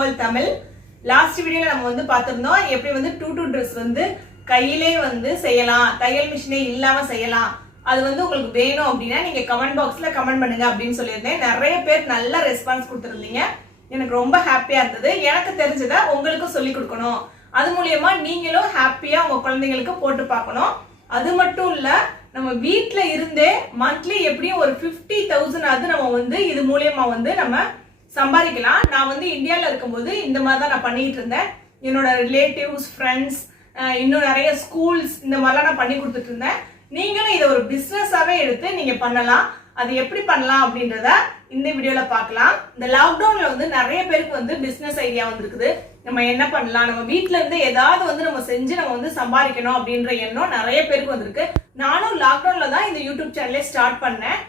World Tamil. Last வீடியோல நம்ம வந்து பார்த்திருந்தோம் எப்படி வந்து டூ ட்ரெஸ் வந்து கையிலே வந்து செய்யலாம், தையல் மிஷினே இல்லாம செய்யலாம். அது வந்து உங்களுக்கு வேணும் அப்படின்னா நீங்க கமெண்ட் பாக்ஸ்ல கமெண்ட் பண்ணுங்க அப்படின்னு சொல்லியிருந்தேன். நிறைய பேர் நல்ல ரெஸ்பான்ஸ் கொடுத்துருந்தீங்க. எனக்கு ரொம்ப ஹாப்பியா இருந்தது. எனக்கு தெரிஞ்சதை உங்களுக்கும் சொல்லி கொடுக்கணும், அது மூலியமா நீங்களும் ஹாப்பியா உங்க குழந்தைங்களுக்கு போட்டு பார்க்கணும். அது மட்டும் இல்ல, நம்ம வீட்டுல இருந்தே மந்த்லி எப்படியும் ஒரு 50,000 அது நம்ம வந்து இது மூலியமா வந்து நம்ம சம்பாதிக்கலாம். நான் வந்து இந்தியால இருக்கும்போது இந்த மாதிரி தான் நான் பண்ணிட்டு இருந்தேன். என்னோட ரிலேட்டிவ்ஸ், ஃப்ரெண்ட்ஸ், இன்னும் நிறைய ஸ்கூல்ஸ் இந்த மாதிரிலாம் நான் பண்ணி கொடுத்துட்டு இருந்தேன். நீங்களும் இதை ஒரு பிசினஸாவே எடுத்து நீங்க பண்ணலாம். அது எப்படி பண்ணலாம் அப்படின்றத இந்த வீடியோல பார்க்கலாம். இந்த லாக்டவுன்ல வந்து நிறைய பேருக்கு வந்து பிசினஸ் ஐடியா வந்திருக்குது. நம்ம என்ன பண்ணலாம், நம்ம வீட்டுல இருந்து ஏதாவது வந்து நம்ம செஞ்சு நம்ம வந்து சம்பாதிக்கணும் அப்படின்ற எண்ணம் நிறைய பேருக்கு வந்திருக்கு. நானும் லாக்டவுன்ல தான் இந்த யூடியூப் சேனலே ஸ்டார்ட் பண்ணேன்.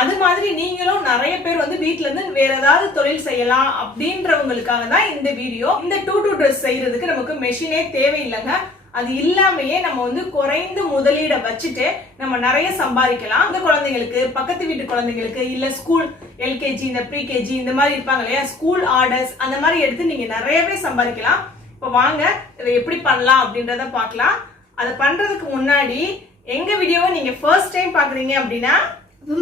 அது மாதிரி நீங்களும் நிறைய பேர் வந்து வீட்டுல இருந்து வேற ஏதாவது தொழில் செய்யலாம் அப்படின்றவங்களுக்காக தான் இந்த வீடியோ. இந்த டூ ட்ரெஸ் செய்யறதுக்கு நமக்கு மெஷினே தேவையில்லைங்க. அது இல்லாமையே நம்ம வந்து குறைந்த முதலீட வச்சுட்டு நம்ம நிறைய சம்பாதிக்கலாம். அந்த குழந்தைங்களுக்கு, பக்கத்து வீட்டு குழந்தைங்களுக்கு, இல்ல ஸ்கூல் எல்கேஜி, இந்த ப்ரீகேஜி இந்த மாதிரி இருப்பாங்க இல்லையா, ஸ்கூல் ஆர்டர்ஸ் அந்த மாதிரி எடுத்து நீங்க நிறையவே சம்பாதிக்கலாம். இப்ப வாங்க இதை எப்படி பண்ணலாம் அப்படின்றத பார்க்கலாம். அதை பண்றதுக்கு முன்னாடி எங்க வீடியோவை நீங்க ஃபர்ஸ்ட் டைம் பாக்குறீங்க அப்படின்னா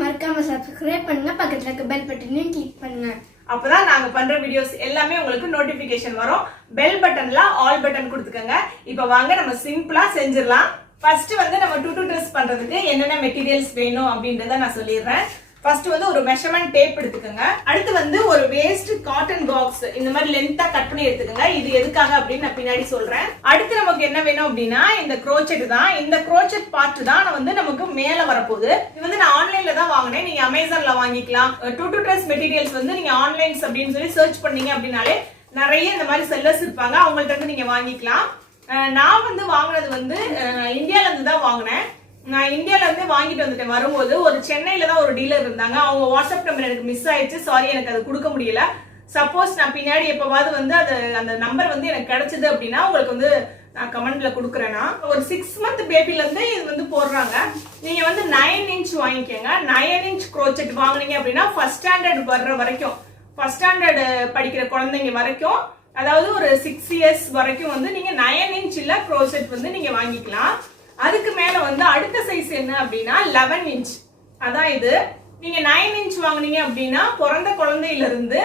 மறக்காம சப்ஸ்கிரைப் பண்ணுங்க, பக்கத்துல இருக்க பெல் பட்டனையும் கிளிக் பண்ணுங்க. அப்பதான் நாங்க பண்ற வீடியோஸ் எல்லாமே உங்களுக்கு நோட்டிபிகேஷன் வரும். பெல் பட்டன்ல ஆல் பட்டன் கொடுத்துக்கோங்க. இப்ப வாங்க நம்ம சிம்பிளா செஞ்சிடலாம். ஃபர்ஸ்ட் வந்து நம்ம டூ ட்ரெஸ் பண்றதுக்கு என்னென்ன மெட்டீரியல்ஸ் வேணும் அப்படின்றத நான் சொல்லிடுறேன். ஃபர்ஸ்ட் வந்து ஒரு மெஷர்மெண்ட் டேப் எடுத்துக்கோங்க. அடுத்து வந்து ஒரு வேஸ்ட் காட்டன் பாக்ஸ் இந்த மாதிரி லென்த்தா கட் பண்ணி எடுத்துக்கோங்க. இது எதுக்காக அப்படின்னு நான் பின்னாடி சொல்றேன். அடுத்து நமக்கு என்ன வேணும் அப்படின்னா இந்த க்ரோச்செட் தான். இந்த க்ரோச்செட் பார்ட் தான் வந்து நமக்கு மேல வரப்போகுது. இது வந்து நான் ஆன்லைன்ல தான் வாங்கினேன். நீங்க அமேசான்ல வாங்கிக்கலாம். டூ ட்ரெஸ் மெட்டீரியல்ஸ் வந்து நீங்க ஆன்லைன்ஸ் அப்படின்னு சொல்லி சர்ச் பண்ணீங்க அப்படின்னாலே நிறைய இந்த மாதிரி செல்லர்ஸ் இருப்பாங்க, அவங்கள்ட்ட இருந்து நீங்க வாங்கிக்கலாம். நான் வந்து வாங்கினது வந்து இந்தியால இருந்து தான் வாங்கினேன். நான் இந்தியால இருந்து வாங்கிட்டு வந்துட்டேன். வரும்போது ஒரு சென்னையில தான் ஒரு டீலர் இருந்தாங்க. அவங்க வாட்ஸ்அப் நம்பர் எனக்கு மிஸ் ஆயிடுச்சு, சாரி எனக்கு அது கொடுக்க முடியல. சப்போஸ் நான் பின்னாடி எப்பவாவது வந்து அது அந்த நம்பர் வந்து எனக்கு கிடைச்சது அப்படின்னா உங்களுக்கு வந்து நான் கமெண்ட்ல கொடுக்குறேன்னா. ஒரு 6 month பேபில இருந்து இது வந்து போடுறாங்க. நீங்க வந்து 9 inch வாங்கிக்கோங்க. 9 inch க்ரோச்செட் வாங்குனீங்க அப்படின்னா ஃபர்ஸ்ட் ஸ்டாண்டர்ட் வர்ற வரைக்கும், ஃபர்ஸ்ட் ஸ்டாண்டர்ட் படிக்கிற குழந்தைங்க வரைக்கும், அதாவது ஒரு 6 years வரைக்கும் வந்து நீங்க 9 inch க்ரோச்செட் வந்து நீங்க வாங்கிக்கலாம். அதுக்கு மேல வந்து அடுத்த சைஸ் என்ன அப்படின்னா 11 inch. அதான் இது. நீங்க 9 inch வாங்குனீங்க அப்படின்னா பிறந்த குழந்தையில இருந்து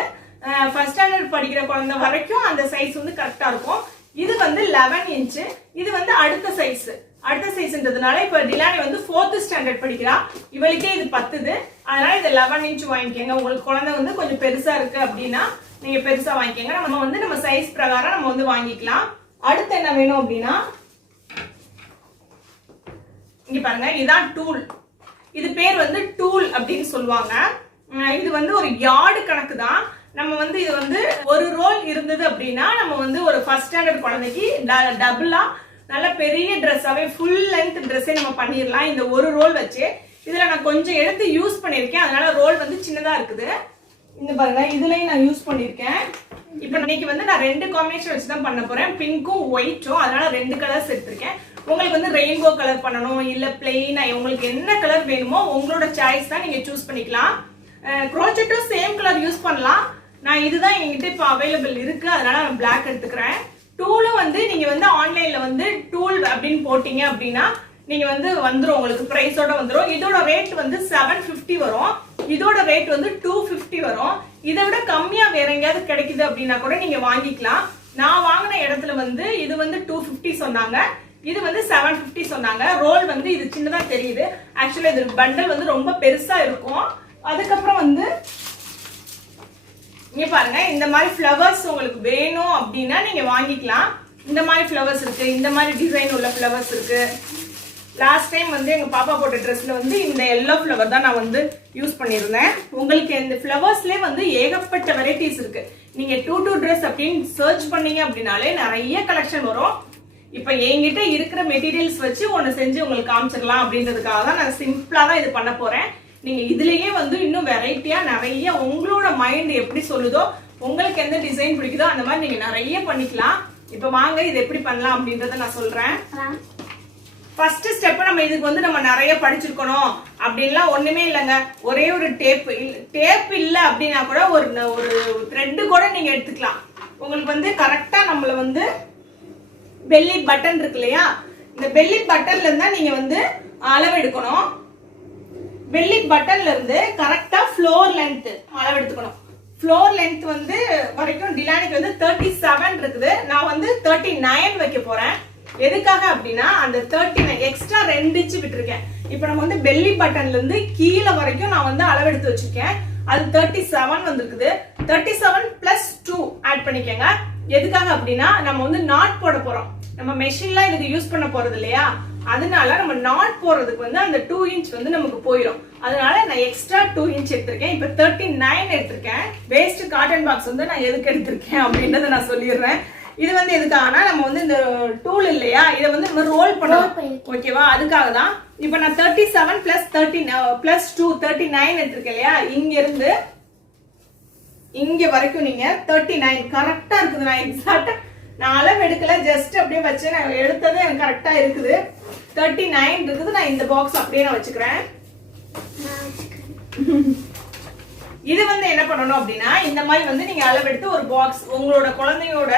ஃபர்ஸ்ட் ஸ்டாண்டர்ட் படிக்கிற குழந்தை வரைக்கும் அந்த சைஸ் வந்து கரெக்டா இருக்கும். இது வந்து 11 inch. இது வந்து அடுத்த சைஸ். அடுத்த சைஸ்ன்றதுனால இப்ப டிலானி வந்து 4th ஸ்டாண்டர்ட் படிக்கிறா, இவளுக்கே இது பத்துது. அதனால இது 11 inch வாங்கிக்கோங்க. உங்களுக்கு குழந்தை வந்து கொஞ்சம் பெருசா இருக்கு அப்படின்னா நீங்க பெருசா வாங்கிக்கோங்க. நம்ம வந்து நம்ம சைஸ் பிரகாரம் நம்ம வந்து வாங்கிக்கலாம். அடுத்து என்ன வேணும் அப்படின்னா இங்க பாருங்க, இதுதான் டூல். இது பேர் வந்து டூல் அப்படின்னு சொல்லுவாங்க. இது வந்து ஒரு யார்டு கணக்கு தான். நம்ம வந்து இது வந்து ஒரு ரோல் இருந்தது அப்படின்னா நம்ம வந்து ஒரு ஃபர்ஸ்ட் ஸ்டாண்டர்ட் குழந்தைக்கு டபுளா நல்ல பெரிய ட்ரெஸ்ஸாவே ஃபுல் லென்த் ட்ரெஸ்ஸே நம்ம பண்ணிடலாம் இந்த ஒரு ரோல் வச்சு. இதுல நான் கொஞ்சம் எடுத்து யூஸ் பண்ணிருக்கேன், அதனால ரோல் வந்து சின்னதா இருக்குது. இந்த பாருங்க, இதுலயும் நான் யூஸ் பண்ணிருக்கேன். இப்ப இன்னைக்கு வந்து நான் 2 காம்பினேஷன் வச்சு தான் பண்ண போறேன், பிங்க்கும் ஒயிட்டும். அதனால 2 கலர்ஸ் எடுத்திருக்கேன். உங்களுக்கு வந்து ரெயின்போ கலர் பண்ணணும், இல்ல பிளெயினா உங்களுக்கு என்ன கலர் வேணுமோ உங்களோட சாய்ஸ் தான், நீங்க சூஸ் பண்ணிக்கலாம். க்ரோச்செட்டும் சேம் கலர் யூஸ் பண்ணலாம். நான் இதுதான் என்கிட்ட இப்போ அவைலபிள் இருக்கு, அதனால நான் பிளாக் எடுத்துக்கிறேன். டூலும் வந்து நீங்க வந்து ஆன்லைன்ல வந்து டூல் அப்படின்னு போட்டீங்க அப்படின்னா நீங்க வந்து வந்துடும், உங்களுக்கு பிரைஸோட வந்துடும். இதோட ரேட் வந்து 750 வரும், இதோட ரேட் வந்து 250 வரும். இதை விட கம்மியா வேற எங்கேயாவது கிடைக்குது அப்படின்னா கூட நீங்க வாங்கிக்கலாம். நான் வாங்கின இடத்துல வந்து இது வந்து 250 சொன்னாங்க, இது வந்து 750 சொன்னாங்க. ரோல் வந்து இது சின்னதா தெரியுது, ஆக்சுவலா இது பண்டல் வந்து ரொம்ப பெருசா இருக்கும். அதுக்கப்புறம் வந்து இங்க பாருங்க, இந்த மாதிரி ஃப்ளவர்ஸ் உங்களுக்கு வேணும் அப்படின்னா நீங்க வாங்கிக்கலாம். இந்த மாதிரி ஃப்ளவர்ஸ் இருக்கு, இந்த மாதிரி டிசைன் உள்ள ஃப்ளவர்ஸ் இருக்கு. லாஸ்ட் டைம் வந்து எங்க பாப்பா போட்ட ட்ரெஸ்ல வந்து இந்த எல்லோ ஃப்ளவர் தான் நான் வந்து யூஸ் பண்ணியிருந்தேன். உங்களுக்கு இந்த ஃப்ளவர்ஸ்லேயே வந்து ஏகப்பட்ட வெரைட்டிஸ் இருக்கு. நீங்க டூ ட்ரெஸ் அப்படின்னு சர்ச் பண்ணீங்க அப்படின்னாலே நிறைய கலெக்ஷன் வரும். இப்ப என்கிட்ட இருக்கிற மெட்டீரியல்ஸ் வச்சு ஒன்னு செஞ்சு உங்களுக்கு காமிச்சிடலாம் அப்படின்றதுக்காக தான் நான் சிம்பிளா தான் இது பண்ண போறேன். நீங்க இதுலயே வந்து இன்னும் வெரைட்டியா நிறைய உங்களோட மைண்ட் எப்படி சொல்லுதோ, உங்களுக்கு எந்த டிசைன் பிடிக்குதோ அந்த மாதிரி நீங்க நிறைய பண்ணிக்கலாம். இப்ப வாங்க இது எப்படி பண்ணலாம் அப்படின்றத நான் சொல்றேன். ஃபர்ஸ்ட் ஸ்டெப் நம்ம இதுக்கு வந்து நம்ம நிறைய படிச்சிருக்கணும் அப்படின்லாம் ஒண்ணுமே இல்லைங்க. ஒரே ஒரு டேப் இல்ல அப்படின்னா கூட ஒரு த்ரெட் கூட நீங்க எடுத்துக்கலாம். உங்களுக்கு வந்து கரெக்டா நம்மள வந்து பெல்லி பட்டன் இருக்கு இல்லையா, இந்த பெல்லி பட்டன்ல இருந்தா நீங்க வந்து அளவு எடுக்கணும். பெல்லி பட்டன்ல இருந்து கரெக்டா ஃப்ளோர் லென்த் அளவு எடுத்துக்கணும். ஃப்ளோர் லென்த் வந்து வரைக்கும் டிலானிக்கு வந்து 37 இருக்குது. நான் வந்து 39 வைக்க போறேன். எதுக்காக அப்படின்னா அந்த 39 எக்ஸ்ட்ரா 2 இன்ச் விட்டுருக்கேன். இப்போ நம்ம வந்து பெல்லி பட்டன்ல இருந்து கீழே வரைக்கும் நான் வந்து அளவு எடுத்து வச்சிருக்கேன். அது 37 வந்திருக்குது. 37 பிளஸ் 2 ஆட் பண்ணிக்கங்க. எதுக்காக அப்படின்னா நம்ம வந்து நாட் போட போறோம். நம்ம மெஷின்ல இதுக்கு யூஸ் பண்ண போறது இல்லையா, அதனால நம்ம நாட் போறதுக்கு வந்து அந்த 2 இன்ச் வந்து நமக்கு போயிடும். அதனால நான் எக்ஸ்ட்ரா 2 இன்ச் எடுத்திருக்கேன். இப்போ 39 எடுத்திருக்கேன். வேஸ்ட் காட்டன் பாக்ஸ் வந்து நான் எதுக்கு எடுத்திருக்கேன் அப்படின்றத நான் சொல்லிடுறேன். இது வந்து எதுக்காகனா நம்ம வந்து இந்த டூல் இல்லையா, இதை வந்து நம்ம ரோல் பண்ணணும். ஓகேவா, அதுக்காக தான். இப்போ நான் 37 பிளஸ் 2 39 எடுத்திருக்கேன் இல்லையா, இங்க இருந்து இங்க வரைக்கும் நீங்க 39 கரெக்டா இருக்குது. நான் எக்ஸாக்டா நான் அளவு எடுக்கல, ஜஸ்ட் அப்படியே வச்சு நான் எடுத்தது எனக்கு கரெக்டா இருக்குது. 39 இருக்குது. நான் இந்த பாக்ஸ் அப்படியே நான் வச்சுக்கிறேன். இது வந்து என்ன பண்ணணும் அப்படின்னா இந்த மாதிரி வந்து நீங்க அளவு எடுத்து ஒரு பாக்ஸ் உங்களோட குழந்தையோட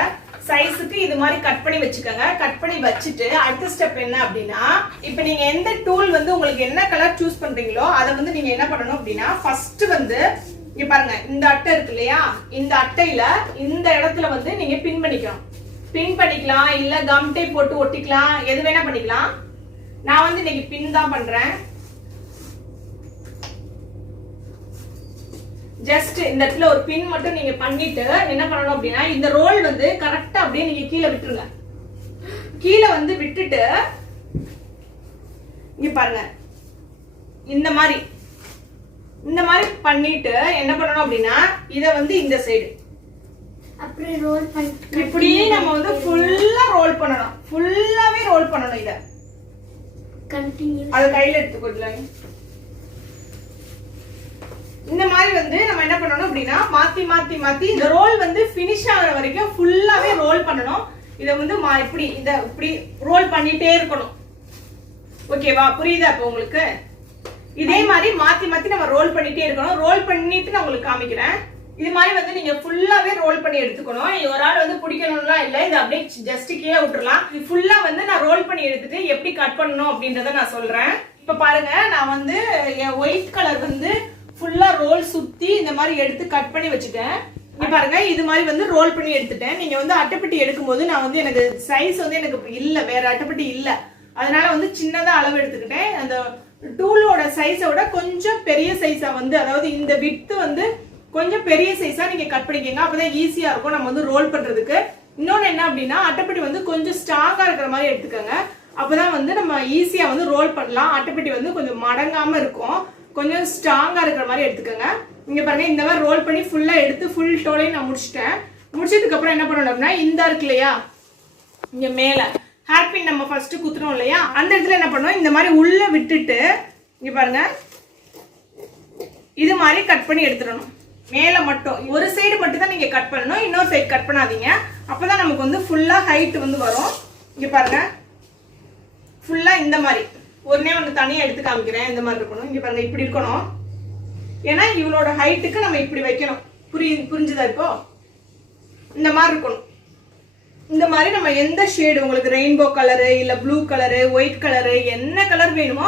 சைஸுக்கு இது மாதிரி கட் பண்ணி வச்சுக்கோங்க. கட் பண்ணி வச்சுட்டு அடுத்த ஸ்டெப் என்ன அப்படின்னா, இப்போ நீங்க எந்த டூல் வந்து உங்களுக்கு என்ன கலர் சூஸ் பண்றீங்களோ அதை வந்து நீங்க என்ன பண்ணணும் அப்படின்னா, ஃபர்ஸ்ட் வந்து இங்க பாருங்க, இந்த அட்டை இருக்கு இல்லையா, இந்த அட்டையில இந்த இடத்துல வந்து நீங்க பின் பண்ணிக்கணும். பின் பண்ணிக்கலாம், இல்ல கம் டேப் போட்டு ஒட்டிக்கலாம், எது வேணா பண்ணிக்கலாம். நான் வந்து இன்னைக்கு பின் தான் பண்றேன். ஜஸ்ட் இந்த இடத்துல ஒரு பின் மட்டும் நீங்க பண்ணிட்டு என்ன பண்ணணும் அப்படின்னா, இந்த ரோல் வந்து கரெக்டா அப்படியே நீங்க கீழே விட்டுருங்க. கீழே வந்து விட்டுட்டு இங்க பாருங்க, இந்த மாதிரி பண்ணிட்டு என்ன பண்ணணும் அப்படின்னா, இத வந்து இந்த சைடு அப்படியே ரோல் பண்ணி இப்படியே நம்ம வந்து ஃபுல்லா ரோல் பண்ணணும். ஃபுல்லாவே ரோல் பண்ணணும். இத கண்டினியூ அத கையில எடுத்துக்கலாம். இந்த மாதிரி வந்து நம்ம என்ன பண்ணணும் அப்படின்னா, மாத்தி மாத்தி மாத்தி இந்த ரோல் வந்து ஃபினிஷ் ஆகுற வரைக்கும் ஃபுல்லாவே ரோல் பண்ணணும். இத வந்து இப்படி ரோல் பண்ணிட்டே இருக்கணும். ஓகேவா, புரியுதா இப்போ உங்களுக்கு? இதே மாதிரி மாத்தி மாத்தி நம்ம ரோல் பண்ணிட்டே இருக்கணும். ரோல் பண்ணிட்டு நான் உங்களுக்கு காமிக்கிறேன். இது மாதிரி வந்து நீங்க ஃபுல்லாவே ரோல் பண்ணி எடுத்துக்கணும். ஒரு ஆள் வந்து பிடிக்கணும்லாம் இல்ல, இது அப்படியே ஜஸ்ட் கீழே விட்டுறலாம். இது ஃபுல்லா வந்து நான் ரோல் பண்ணி எடுத்துட்டு எப்படி கட் பண்ணணும் அப்படின்றத நான் சொல்றேன். இப்ப பாருங்க, நான் வந்து என் ஒயிட் கலர் வந்து ஃபுல்லா ரோல் சுத்தி இந்த மாதிரி எடுத்து கட் பண்ணி வச்சுட்டேன். இங்க பாருங்க, இது மாதிரி வந்து ரோல் பண்ணி எடுத்துட்டேன். நீங்க வந்து அட்டைப்பெட்டி எடுக்கும்போது நான் வந்து எனக்கு சைஸ் வந்து எனக்கு இல்ல, வேற அட்டைப்பெட்டி இல்ல, அதனால வந்து சின்னதா அளவு எடுத்துக்கிட்டேன். அந்த டூலோட சைஸோட கொஞ்சம் பெரிய சைஸா வந்து, அதாவது இந்த விட்த் வந்து கொஞ்சம் பெரிய சைஸா நீங்க கட் பண்ணிக்கங்க. அப்பதான் ஈஸியா இருக்கும் நம்ம வந்து ரோல் பண்றதுக்கு. இன்னொன்னு என்ன அப்படின்னா, அட்டைப்பெட்டி வந்து கொஞ்சம் ஸ்ட்ராங்கா இருக்கிற மாதிரி எடுத்துக்கோங்க. அப்பதான் வந்து நம்ம ஈஸியா வந்து ரோல் பண்ணலாம். அட்டைப்பெட்டி வந்து கொஞ்சம் மடங்காம இருக்கும், கொஞ்சம் ஸ்ட்ராங்கா இருக்கிற மாதிரி எடுத்துக்கோங்க. இங்க பாருங்க, இந்த மாதிரி ரோல் பண்ணி ஃபுல்லா எடுத்து ஃபுல் டோலையும் நான் முடிச்சிட்டேன். முடிச்சதுக்கு அப்புறம் என்ன பண்ணணும் அப்படின்னா, இந்த இருக்கு இல்லையா, இங்க மேல ஹேர்பின் நம்ம ஃபர்ஸ்ட் குத்துறோம் இல்லையா, அந்த இடத்துல என்ன பண்ணுவோம், இந்த மாதிரி உள்ள விட்டுட்டு இங்க பாருங்க இது மாதிரி கட் பண்ணி எடுத்துடணும். மேல மட்டும் ஒரு சைடு மட்டும் தான் நீங்க கட் பண்ணணும், இன்னொரு சைடு கட் பண்ணாதீங்க. அப்பதான் நமக்கு வந்து ஃபுல்லா ஹைட் வந்து வரும். இங்க பாருங்க, ஃபுல்லா இந்த மாதிரி ஒன்னே ஒன்று தனியா எடுத்து காமிக்கிறேன். இந்த மாதிரி இருக்கணும். இங்க பாருங்க, இப்படி இருக்கணும். ஏன்னா இவளோட ஹைட்டுக்கு நம்ம இப்படி வைக்கணும். புரிஞ்சுதா? இப்போ இந்த மாதிரி இருக்கணும். இந்த மாதிரி நம்ம எந்த ஷேடு உங்களுக்கு ரெயின்போ கலரு இல்ல ப்ளூ கலரு ஒயிட் கலரு என்ன கலர் வேணுமோ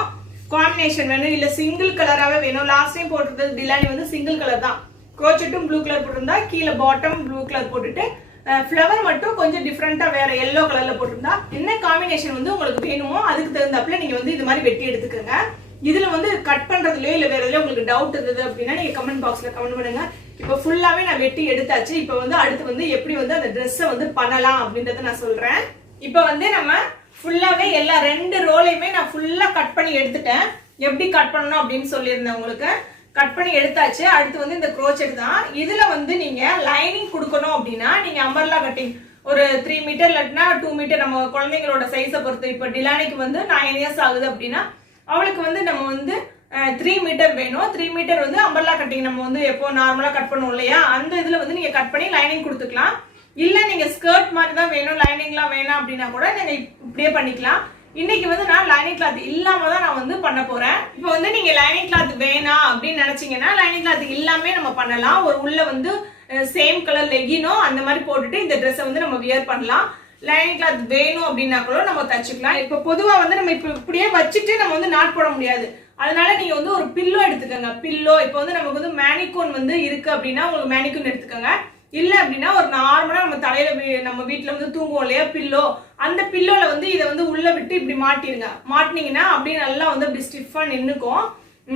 காம்பினேஷன் வேணும், இல்ல சிங்கிள் கலராகவே வேணும். லாஸ்ட் டைம் போட்டிருந்தது டிலானி வந்து சிங்கிள் கலர் தான். க்ரோச்செட்டும் ப்ளூ கலர் போட்டிருந்தா, கீழே பாட்டம் ப்ளூ கலர் போட்டுட்டு ஃப்ளவர் மட்டும் கொஞ்சம் டிஃப்ரெண்டா வேற எல்லோ கலர்ல போட்டிருந்தா, என்ன காம்பினேஷன் வந்து உங்களுக்கு வேணுமோ அதுக்கு தகுந்தாப்புல நீங்க வந்து இது மாதிரி வெட்டி எடுத்துக்கோங்க. இதுல வந்து கட் பண்றதுலயோ இல்ல வேற எதுலயோ உங்களுக்கு டவுட் இருந்தது அப்படின்னா நீங்க கமெண்ட் பாக்ஸ்ல கமெண்ட் பண்ணுங்க. இப்போ ஃபுல்லாவே நான் வெட்டி எடுத்தாச்சு. இப்போ வந்து அடுத்து வந்து எப்படி வந்து அந்த ட்ரெஸ்ஸை வந்து பண்ணலாம் அப்படின்றத நான் சொல்றேன். இப்போ வந்து நம்ம ஃபுல்லாவே எல்லா 2 ரோலையுமே நான் ஃபுல்லா கட் பண்ணி எடுத்துட்டேன். எப்படி கட் பண்ணணும் அப்படின்னு சொல்லியிருந்தேன் உங்களுக்கு. கட் பண்ணி எடுத்தாச்சு. அடுத்து வந்து இந்த க்ரோச்செட் தான். இதுல வந்து நீங்க லைனிங் கொடுக்கணும் அப்படின்னா நீங்க அம்பர்லா கட்டிங் ஒரு 3 மீட்டர் இல்லாட்டினா 2 மீட்டர் நம்ம குழந்தைங்களோட சைஸை பொறுத்து. இப்போ டிலானிக்கு வந்து 9 இயர்ஸ் ஆகுது அப்படின்னா அவளுக்கு வந்து நம்ம வந்து 3 மீட்டர் வேணும். 3 மீட்டர் வந்து அம்பர்லா கட்டிங் நம்ம வந்து எப்போ நார்மலா கட் பண்ணுவோம் இல்லையா, அந்த இதுல வந்து நீங்க கட் பண்ணி லைனிங் கொடுத்துக்கலாம். இல்ல நீங்க ஸ்கர்ட் மாதிரி தான் வேணும், லைனிங்லாம் வேணாம் அப்படின்னா கூட நீங்க இப்படியே பண்ணிக்கலாம். இன்னைக்கு வந்து நான் லைனிங் கிளாத் இல்லாம தான் நான் வந்து பண்ண போறேன். இப்போ வந்து நீங்க லைனிங் கிளாத் வேணாம் அப்படின்னு நினைச்சீங்கன்னா லைனிங் கிளாத் இல்லாமே நம்ம பண்ணலாம். ஒரு உள்ள வந்து சேம் கலர் லெகினோ அந்த மாதிரி போட்டுட்டு இந்த ட்ரெஸ்ஸை வந்து நம்ம வியர் பண்ணலாம். லைனிங் கிளாத் வேணும் அப்படின்னா கூட நம்ம தச்சுக்கலாம். இப்போ பொதுவா வந்து நம்ம இப்படியே வச்சுட்டு நம்ம வந்து நாட் போட முடியாது. அதனால நீங்க வந்து ஒரு பில்லோ எடுத்துக்கோங்க. பில்லோ இப்போ வந்து நமக்கு வந்து மேனிகோன் வந்து இருக்கு அப்படின்னா உங்களுக்கு மேனிகோன் எடுத்துக்கோங்க. இல்ல அப்படின்னா ஒரு நார்மலா நம்ம தலையில நம்ம வீட்டுல வந்து தூங்குவோம் இல்லையா பில்லோ, அந்த பில்லோல வந்து இதை வந்து உள்ள விட்டு இப்படி மாட்டிருங்க. மாட்டினீங்கன்னா அப்படியே நல்லா வந்து அப்படி ஸ்டிஃபா நின்னுக்கும்.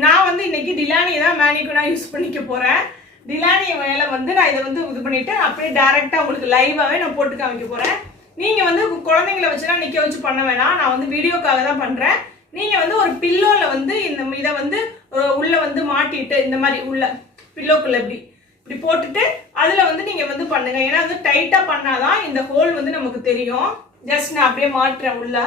நான் வந்து இன்னைக்கு டிலானியை தான் மேனிகோனா யூஸ் பண்ணிக்க போறேன். டிலானிய மேல வந்து நான் இதை வந்து இது பண்ணிட்டு அப்படியே டைரக்டா உங்களுக்கு லைவாவே நான் போட்டு காமிக்க போறேன். நீங்க வந்து குழந்தைங்களை வச்சுலாம் நிக்க வச்சு பண்ண வேணாம். நான் வந்து வீடியோக்காக தான் பண்றேன். நீங்க வந்து ஒரு பில்லோல வந்து இதை வந்து உள்ள வந்து மாட்டிட்டு இந்த மாதிரி உள்ள பில்லோக்குள்ள இப்படி போட்டுட்டு அதுல வந்து நீங்க வந்து பண்ணுங்க. ஏன்னா வந்து டைட்டா பண்ணாதான் இந்த ஹோல் வந்து நமக்கு தெரியும். ஜஸ்ட் நான் அப்படியே மாட்டுறேன். உள்ள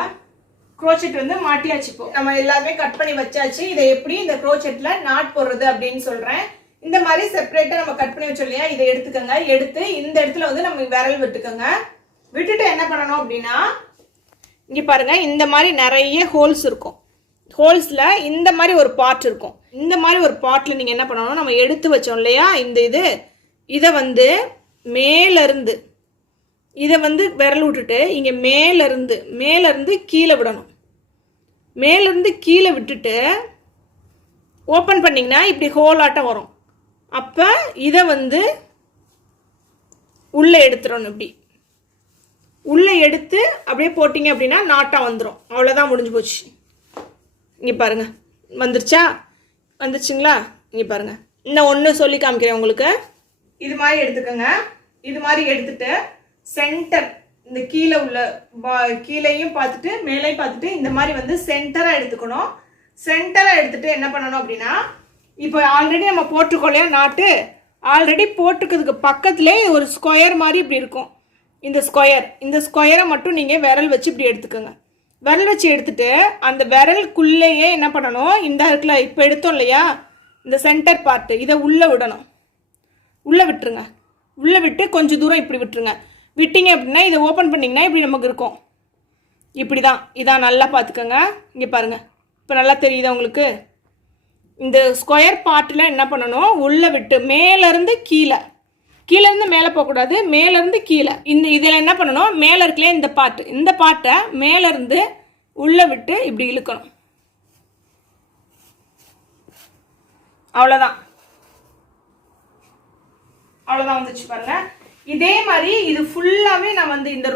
க்ரோச்செட் வந்து மாட்டியாச்சு. இப்போ நம்ம எல்லாமே கட் பண்ணி வச்சாச்சு. இதை எப்படி இந்த க்ரோச்செட்ல நாட் போடுறது அப்படின்னு சொல்றேன். இந்த மாதிரி செப்பரேட்டா நம்ம கட் பண்ணி வச்சோம் இல்லையா, இதை எடுத்துக்கோங்க. எடுத்து இந்த இடத்துல வந்து நம்ம விரல் விட்டுக்கோங்க. விட்டுட்டு என்ன பண்ணணும் அப்படின்னா இங்க பாருங்க, இந்த மாதிரி நிறைய ஹோல்ஸ் இருக்கும். ஹோல்ஸ்ல இந்த மாதிரி ஒரு பார்ட் இருக்கும். இந்த மாதிரி ஒரு பார்ட்ல நீங்க என்ன பண்ணணும், நம்ம எடுத்து வச்சோம் இல்லையா இந்த இதை வந்து மேல இருந்து இதை வந்து விரல் விட்டுட்டு இங்க மேல இருந்து கீழே விடணும். மேல இருந்து கீழே விட்டுட்டு ஓபன் பண்ணீங்கன்னா இப்படி ஹோல் ஆட்டம் வரும். அப்ப இதை வந்து உள்ள எடுத்துடணும். இப்படி உள்ள எடுத்து அப்படியே போட்டீங்க அப்படின்னா நாட்டா வந்துடும். அவ்வளோதான், முடிஞ்சு போச்சு. இங்கே பாருங்க, வந்துருச்சுங்களா? இங்கே பாருங்க, இன்னும் ஒன்று சொல்லி காமிக்கிறேன் உங்களுக்கு. இது மாதிரி எடுத்துக்கோங்க. இது மாதிரி எடுத்துட்டு சென்டர் இந்த கீழே உள்ள கீழேயும் பார்த்துட்டு மேலேயும் பார்த்துட்டு இந்த மாதிரி வந்து சென்டராக எடுத்துக்கணும். சென்டராக எடுத்துட்டு என்ன பண்ணணும் அப்படின்னா, இப்போ ஆல்ரெடி நம்ம போட்டிருக்கோம் இல்லையா நாட்டு, ஆல்ரெடி போட்டுக்கிறதுக்கு பக்கத்துலேயே ஒரு ஸ்கொயர் மாதிரி இப்படி இருக்கும். இந்த ஸ்கொயரை மட்டும் நீங்கள் விரல் வச்சு இப்படி எடுத்துக்கோங்க. விரல் வச்சு எடுத்துட்டு அந்த விரலுக்குள்ளேயே என்ன பண்ணணும், இந்த இருக்குல்ல இப்போ எடுத்தோம் இல்லையா இந்த சென்டர் பார்ட்டு, இதை உள்ளே விடணும். உள்ளே விட்டுருங்க. உள்ளே விட்டு கொஞ்சம் தூரம் இப்படி விட்டுருங்க. விட்டீங்க அப்படின்னா இதை ஓப்பன் பண்ணிங்கன்னா இப்படி நமக்கு இருக்கும். இப்படி தான். இதான் நல்லா பார்த்துக்கோங்க. இங்கே பாருங்கள், இப்போ நல்லா தெரியுதா உங்களுக்கு? இந்த ஸ்கொயர் பார்ட்டில் என்ன பண்ணணும், உள்ளே விட்டு மேலேருந்து கீழேருந்து மேலே போகக்கூடாது, மேலேருந்து கீழே. இதில் என்ன பண்ணணும், மேலே இருக்கலையே இந்த பார்ட்டை மேலேருந்து உள்ளே விட்டு இப்படி இழுக்கணும். அவ்வளோதான் வந்துச்சு பாருங்க. இதே மாதிரி இது ஃபுல்லாகவே நான் வந்து இந்த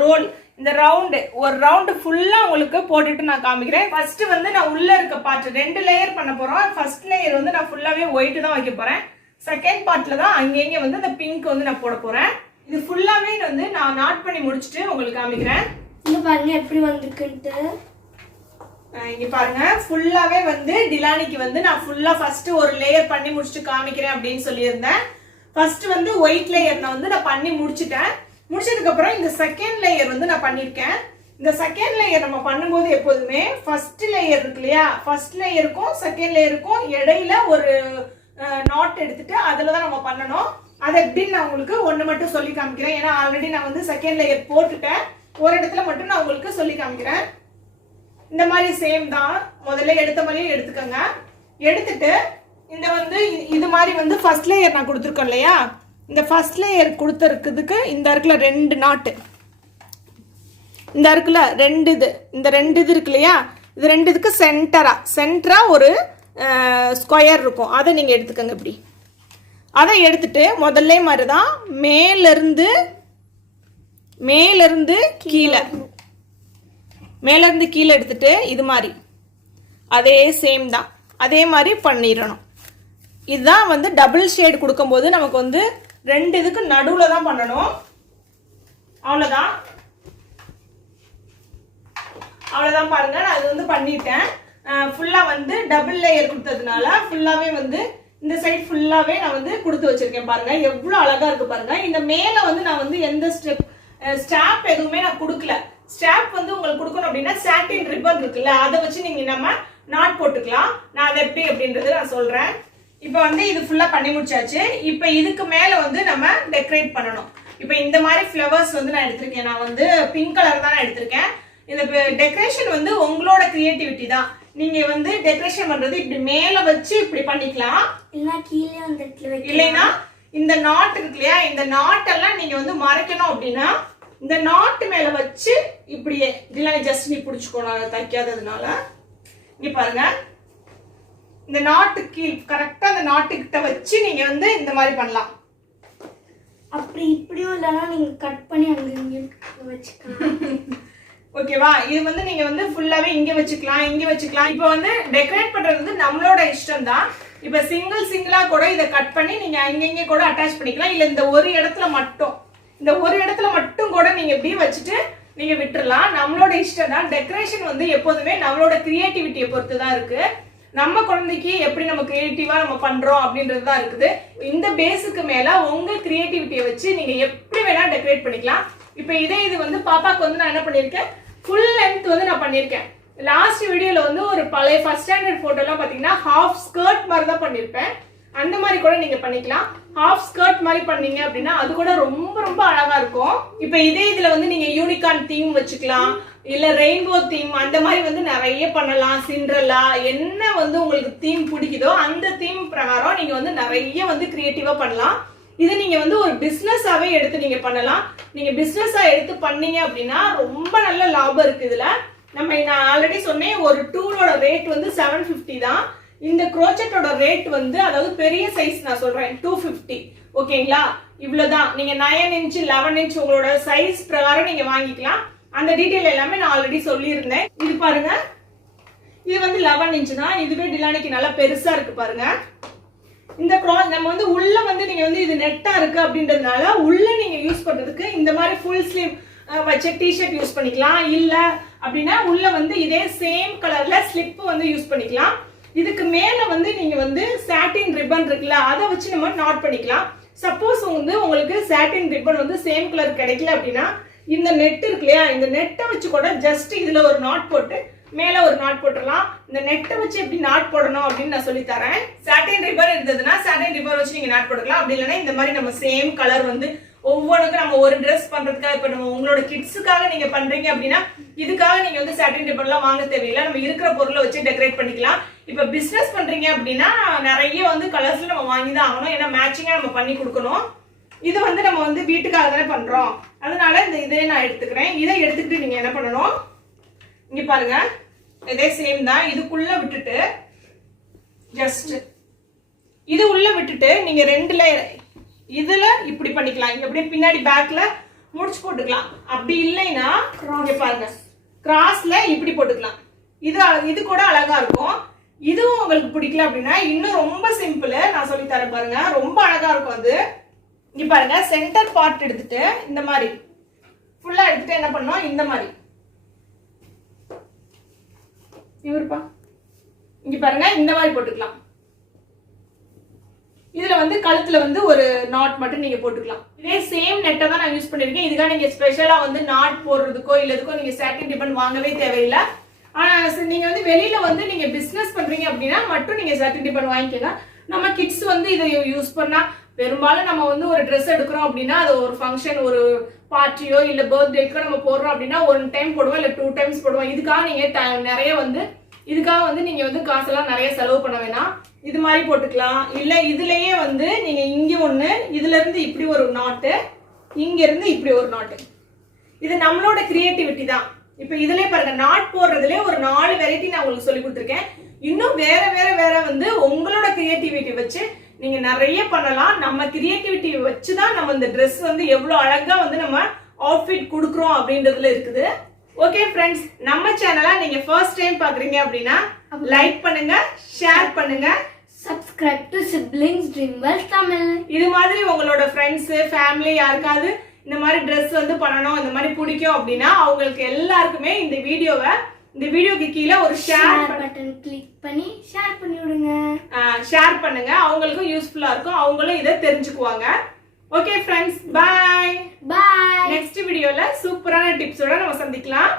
ஒரு ரவுண்டு ஃபுல்லாக உங்களுக்கு போட்டுட்டு நான் காமிக்கிறேன். ஃபர்ஸ்ட் வந்து நான் உள்ளே இருக்க பார்ட் 2 லேயர் பண்ண போகிறோம். ஃபர்ஸ்ட் லேயர் வந்து நான் ஃபுல்லாகவே ஒயிட்டு தான் வைக்க போகிறேன். செகண்ட் பார்ட்ல தான் அங்கேங்க வந்து இந்த பிங்க் வந்து நான் போட போறேன். இது ஃபுல்லாவே வந்து நான் நாட் பண்ணி முடிச்சிட்டு உங்களுக்கு காமிக்கிறேன். இங்க பாருங்க எப்படி வந்திருக்குன்னு. இங்க பாருங்க, ஃபுல்லாவே வந்து டிலானிக்கு வந்து நான் ஃபுல்லா ஃபர்ஸ்ட் ஒரு லேயர் பண்ணி முடிச்சிட்டு காமிக்கிறேன் அப்படின்னு சொல்லியிருந்தேன். ஃபர்ஸ்ட் வந்து ஒயிட் லேயர் நான் வந்து நான் பண்ணி முடிச்சிட்டேன். முடிச்சதுக்கு அப்புறம் இந்த செகண்ட் லேயர் வந்து நான் பண்ணிருக்கேன். இந்த செகண்ட் லேயர் நம்ம பண்ணும்போது எப்போதுமே ஃபர்ஸ்ட் லேயர் இருக்கு இல்லையா, ஃபர்ஸ்ட் லேயருக்கும் செகண்ட் லேயருக்கும் இடையில ஒரு நாட் எடுத்துட்டு அதுல தான் நம்ம பண்ணணும். அதை எப்படின்னு நான் உங்களுக்கு ஒன்று மட்டும் சொல்லி காமிக்கிறேன். ஏன்னா ஆல்ரெடி நான் வந்து செகண்ட் லேயர் போட்டுட்டேன். ஒரு இடத்துல மட்டும் நான் உங்களுக்கு சொல்லி காமிக்கிறேன். இந்த மாதிரி சேம் தான், முதல்ல எடுத்த மாதிரியே எடுத்துக்கோங்க. எடுத்துட்டு இந்த வந்து இது மாதிரி வந்து ஃபர்ஸ்ட் லேயர் நான் கொடுத்துருக்கேன் இல்லையா, இந்த ஃபர்ஸ்ட் லேயர் கொடுத்துருக்கிறதுக்கு இந்த இருக்குல்ல 2 நாட்டு, இந்த இருக்குல்ல 2 இந்த 2 இருக்கு இல்லையா, இது 2 இதுக்கு சென்டரா ஒரு ஸ்கொயர் இருக்கும். அதை நீங்கள் எடுத்துக்கோங்க. இப்படி அதை எடுத்துட்டு முதல்ல மாதிரி தான் மேலேருந்து கீழே எடுத்துட்டு இது மாதிரி அதே சேம் தான், அதே மாதிரி பண்ணிடணும். இதுதான் வந்து டபுள் ஷேட் கொடுக்கும்போது நமக்கு வந்து 2 இதுக்கு நடுவில் தான் பண்ணணும். அவ்வளோதான் பாருங்க, நான் இது வந்து பண்ணிட்டேன். ஃபுல்லாக வந்து டபுள் லேயர் கொடுத்ததுனால ஃபுல்லாகவே வந்து இந்த சைட் ஃபுல்லாகவே நான் வந்து கொடுத்து வச்சிருக்கேன். பாருங்க எவ்வளோ அழகா இருக்கு பாருங்க. இந்த மேலே வந்து நான் வந்து எந்த ஸ்டாப் எதுவுமே நான் கொடுக்கல. ஸ்டாப் வந்து உங்களுக்கு கொடுக்கணும் அப்படின்னா சாட்டின் ரிப்பன் இருக்குல்ல, அதை வச்சு நீங்க நம்ம நாட் போட்டுக்கலாம். நான் அதை எப்படி அப்படின்றது நான் சொல்றேன். இப்போ வந்து இது ஃபுல்லா பண்ணி முடிச்சாச்சு. இப்போ இதுக்கு மேல வந்து நம்ம டெக்கரேட் பண்ணணும். இப்போ இந்த மாதிரி ஃப்ளவர்ஸ் வந்து நான் எடுத்திருக்கேன். நான் வந்து பிங்க் கலர் தான் நான் எடுத்திருக்கேன். இந்த டெக்கரேஷன் வந்து உங்களோட கிரியேட்டிவிட்டி தான். நீங்க வந்து டெக்கரேஷன் பண்றது இப்படி மேல வச்சு இப்படி பண்ணிக்கலாம், இல்லனா கீழே அந்த இடத்துல வைக்கலாம். இல்லைனா இந்த நாட் இருக்கு இல்லையா, இந்த நாட் எல்லாம் நீங்க வந்து மறைக்கணும் அப்படின்னா இந்த நாட் மேல வச்சு இப்படியே இல்ல ஜஸ்ட் நீ பிடிச்சுக்கணும் தைக்காததுனால. இங்க பாருங்க, இந்த நாட்டு கீழ் கரெக்டா அந்த நாட்டு கிட்ட வச்சு நீங்க வந்து இந்த மாதிரி பண்ணலாம். அப்படி இப்படியும் இல்லனா நீங்க கட் பண்ணி அங்க இங்க வச்சுக்கலாம். ஓகேவா? இது வந்து நீங்க வந்து ஃபுல்லாவே இங்க வச்சுக்கலாம், இங்க வச்சுக்கலாம். இப்போ வந்து டெக்கரேட் பண்றது வந்து நம்மளோட இஷ்டம் தான். இப்போ சிங்கிளா கூட இதை கட் பண்ணி நீங்க அங்கங்க கூட அட்டாச் பண்ணிக்கலாம். இல்ல இந்த ஒரு இடத்துல மட்டும் கூட நீங்க இப்படியே வச்சுட்டு நீங்க விட்டுறலாம். நம்மளோட இஷ்டம் தான். டெக்கரேஷன் வந்து எப்போதுமே நம்மளோட கிரியேட்டிவிட்டியை பொறுத்து தான் இருக்கு. நம்ம குழந்தைக்கு எப்படி நம்ம கிரியேட்டிவா நம்ம பண்றோம் அப்படின்றது தான் இருக்குது. இந்த பேஸுக்கு மேல உங்க கிரியேட்டிவிட்டியை வச்சு நீங்க எப்படி வேணா டெக்கரேட் பண்ணிக்கலாம். இப்போ இது வந்து பாப்பாக்கு வந்து நான் என்ன பண்ணிருக்கேன், ஃபுல் லென்த் வந்து நான் பண்ணிருக்கேன். லாஸ்ட் வீடியோல வந்து ஒரு பழைய ஃபர்ஸ்ட் ஸ்டாண்டர்ட் போட்டோலாம் பாத்தீங்கன்னா ஹாஃப் ஸ்கர்ட் மாதிரி தான் பண்ணிருப்பேன். அந்த மாதிரி கூட நீங்க பண்ணிக்கலாம். ஹாஃப் ஸ்கர்ட் மாதிரி பண்ணீங்க அப்படின்னா அது கூட ரொம்ப ரொம்ப அழகா இருக்கும். இப்போ இதுல வந்து நீங்க யூனிகார்ன் தீம் வச்சுக்கலாம், இல்ல ரெயின்போ தீம், அந்த மாதிரி வந்து நிறைய பண்ணலாம். சிண்ட்ரெல்லா என்ன வந்து உங்களுக்கு தீம் பிடிக்குதோ அந்த தீம் பிரகாரம் நீங்க வந்து நிறைய வந்து கிரியேட்டிவா பண்ணலாம். இது நீங்க வந்து ஒரு பிசினஸாவே எடுத்து நீங்க பண்ணலாம். நீங்க பிசினஸா எடுத்து பண்ணீங்க அப்படின்னா ரொம்ப நல்ல லாபம் இருக்கு இதுல. நான் ஆல்ரெடி சொன்னேன், ஒரு டூலோட ரேட் வந்து 750 தான். இந்த குரோச்செட்டோட ரேட் வந்து, அதாவது பெரிய சைஸ் நான் சொல்றேன் 250. ஓகேங்களா? இவ்வளவுதான். நீங்க 9 இன்ச் 11 இன்ச் உங்களோட சைஸ் பிரகாரம் நீங்க வாங்கிக்கலாம். அந்த டீடைல் எல்லாமே நான் ஆல்ரெடி சொல்லியிருந்தேன். இது பாருங்க, இது வந்து 11 இன்ச் தான். இதுவே டிலானிக்கு நல்லா பெருசா இருக்கு பாருங்க. இந்த நம்ம வந்து உள்ள வந்து நீங்க வந்து இது நெட்டா இருக்கு அப்படின்றதுனால உள்ள நீங்க யூஸ் பண்றதுக்கு இந்த மாதிரி ஃபுல் ஸ்லீவ் வச்ச டிஷர்ட் யூஸ் பண்ணிக்கலாம். இல்ல அப்படின்னா உள்ள வந்து இதே சேம் கலர்ல ஸ்லிப் வந்து யூஸ் பண்ணிக்கலாம். இதுக்கு மேல வந்து நீங்க வந்து சாட்டின் ரிப்பன் இருக்குல்ல, அதை வச்சு நம்ம நாட் பண்ணிக்கலாம். சப்போஸ் வந்து உங்களுக்கு சாட்டின் ரிப்பன் வந்து சேம் கலர் கிடைக்கல அப்படின்னா இந்த நெட் இருக்கு இல்லையா, இந்த நெட்டை வச்சு கூட ஜஸ்ட் இதுல ஒரு நாட் போட்டு மேல ஒரு நாட் போட்டுடலாம். இந்த நெட்டை வச்சு எப்படி நாட் போடணும் அப்படின்னு நான் சொல்லி தரேன். சாட்டின் ரிப்பன் இருந்ததுன்னா சாட்டின் ரிப்பன் வச்சு நீங்க நாட் போட்டுக்கலாம். அப்படி இல்லைன்னா இந்த மாதிரி நம்ம சேம் கலர் வந்து ஒவ்வொன்றுக்கும் நம்ம ஒரு ட்ரெஸ் பண்றதுக்காக, இப்ப நம்ம உங்களோட கிட்ஸுக்காக நீங்க பண்றீங்க அப்படின்னா இதுக்காக நீங்க வந்து சாட்டின் ரிப்பன் எல்லாம் வாங்க தேவையில்லை. நம்ம இருக்கிற பொருளை வச்சு டெக்கரேட் பண்ணிக்கலாம். இப்ப பிசினஸ் பண்றீங்க அப்படின்னா நிறைய வந்து கலர்ஸ்ல நம்ம வாங்கி தான் ஆகணும். ஏன்னா மேட்சிங்கா நம்ம பண்ணி கொடுக்கணும். இது வந்து நம்ம வந்து வீட்டுக்காக தானே பண்றோம், அதனால இந்த இதே நான் எடுத்துக்கிறேன். இதை எடுத்துக்கிட்டு நீங்க என்ன பண்ணணும், இங்க பாருங்க, இதே சேம் தான். இதுக்குள்ள விட்டுட்டு ஜஸ்ட் இது உள்ள விட்டுட்டு நீங்க 2 லேயர் இதுல இப்படி பண்ணிக்கலாம். இங்க அப்படியே பின்னாடி பேக்ல முடிச்சு போட்டுக்கலாம். அப்படி இல்லைன்னா இங்க பாருங்க, கிராஸ்ல இப்படி போட்டுக்கலாம். இது கூட அழகா இருக்கும். இதுவும் உங்களுக்கு பிடிக்கல அப்படின்னா இன்னும் ரொம்ப சிம்பிள் நான் சொல்லி தரேன் பாருங்க, ரொம்ப அழகா இருக்கும் அது. இங்க பாருங்க, சென்டர் பார்ட் எடுத்துட்டு இந்த மாதிரி ஃபுல்லா எடுத்துட்டு என்ன பண்ணோம், இந்த மாதிரி இவருப்பா இங்க பாருங்க, இந்த மாதிரி போட்டுக்கலாம். இதுல வந்து கழுத்துல வந்து ஒரு நாட் மட்டும் நீங்க போட்டுக்கலாம். இதே சேம் நெட்டை தான் நான் யூஸ் பண்ணிருக்கேன். இதுக்காக நீங்க ஸ்பெஷலா வந்து நாட் போடுறதுக்கோ இல்லதுக்கோ நீங்க சாட்டின் ரிப்பன் வாங்கவே தேவையில்லை. ஆனா நீங்க வந்து வெளியில வந்து நீங்க பிசினஸ் பண்றீங்க அப்படின்னா மட்டும் நீங்க சாட்டின் ரிப்பன் வாங்கிக்கோங்க. நம்ம கிட்ஸ் வந்து இதை யூஸ் பண்ணா, பெரும்பாலும் நம்ம வந்து ஒரு ட்ரெஸ் எடுக்கிறோம் அப்படின்னா அது ஒரு ஃபங்க்ஷன், ஒரு பார்ட்டியோ இல்ல பர்த்டேக்கோ நம்ம போடுறோம் அப்படின்னா 1 டைம் போடுவோம், இல்ல 2 டைம்ஸ் போடுவோம். இதுக்காக நீங்க நிறைய வந்து நீங்க வந்து காசெல்லாம் நிறைய செலவு பண்ண வேணாம். இது மாதிரி போட்டுக்கலாம். இல்ல இதுலயே வந்து நீங்க இங்க ஒண்ணு, இதுல இருந்து இப்படி ஒரு நாட்டு, இங்க இருந்து இப்படி ஒரு நாட்டு. இது நம்மளோட கிரியேட்டிவிட்டி தான். இப்ப இதுலயே பாருங்க, நாட் போடுறதுலயே ஒரு 4 வெரைட்டி நான் உங்களுக்கு சொல்லி கொடுத்துருக்கேன். இன்னும் வேற வந்து உங்களோட கிரியேட்டிவிட்டி வச்சு நீங்க நிறைய பண்ணலாம். நம்ம கிரியேட்டிவிட்டி வச்சுதான் நம்ம இந்த ட்ரெஸ் வந்து எவ்வளவு அழகா வந்து நம்ம அவுட்ஃபிட் கொடுக்குறோம் அப்படின்றதுல இருக்குது. ஓகே ஃப்ரெண்ட்ஸ், நம்ம சேனலை நீங்க ஃபர்ஸ்ட் டைம் பாக்குறீங்க அப்படின்னா லைக் பண்ணுங்க, ஷேர் பண்ணுங்க, subscribe to siblings dream world Tamil. இது மாதிரி உங்களோட ஃப்ரெண்ட்ஸ் ஃபேமிலி யாருக்காவது இந்த மாதிரி ட்ரெஸ் வந்து பண்ணணும், இந்த மாதிரி பிடிக்கும் அப்படின்னா அவங்களுக்கு எல்லாருக்குமே இந்த வீடியோக்கு கீழே ஒரு ஷேர் பட்டன் கிளிக் பண்ணி ஷேர் பண்ணி விடுங்க. ஷேர் பண்ணுங்க, அவங்களுக்கும் யூஸ்ஃபுல்லா இருக்கும், அவங்களும் இதை தெரிஞ்சுக்குவாங்க. Okay friends, bye. Bye. Next வீடியோல சூப்பரான டிப்ஸோட நம்ம சந்திக்கலாம்.